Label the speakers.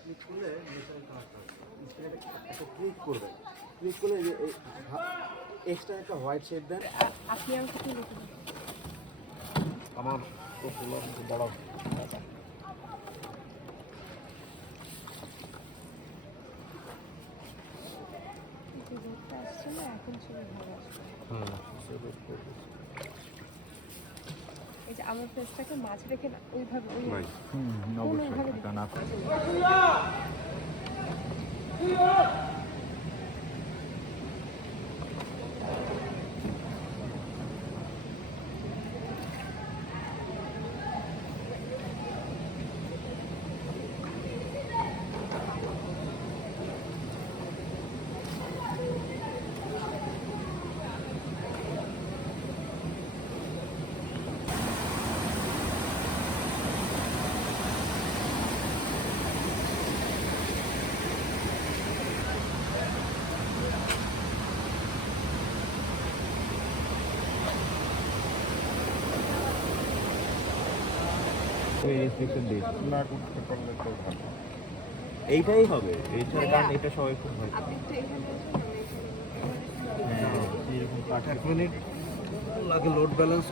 Speaker 1: Click করলে নেশাল connect হবে স্ক্রিনে একটা ক্লিক করবে। ক্লিক করলে এক্সট্রা একটা হোয়াইট শেড দেন।
Speaker 2: আপনি আমাকে কি?
Speaker 1: আমার দাঁড়াও।
Speaker 2: রোদটা আসছে না এখন ছবি ভালো আসবে মাছ আমার ফেসটাকে মাঝ রেখে না ওইভাবে ওইভাবে।
Speaker 3: না করে রেস্ট্রিকশন দিয়েছে।
Speaker 4: না করতে পারলে তো ভালো
Speaker 3: এইটাই হবে। এছাড়া কারণ এটা সবাই খুব ভালো হ্যাঁ এরকম
Speaker 1: এক মিনিট লাগে লোড ব্যালেন্স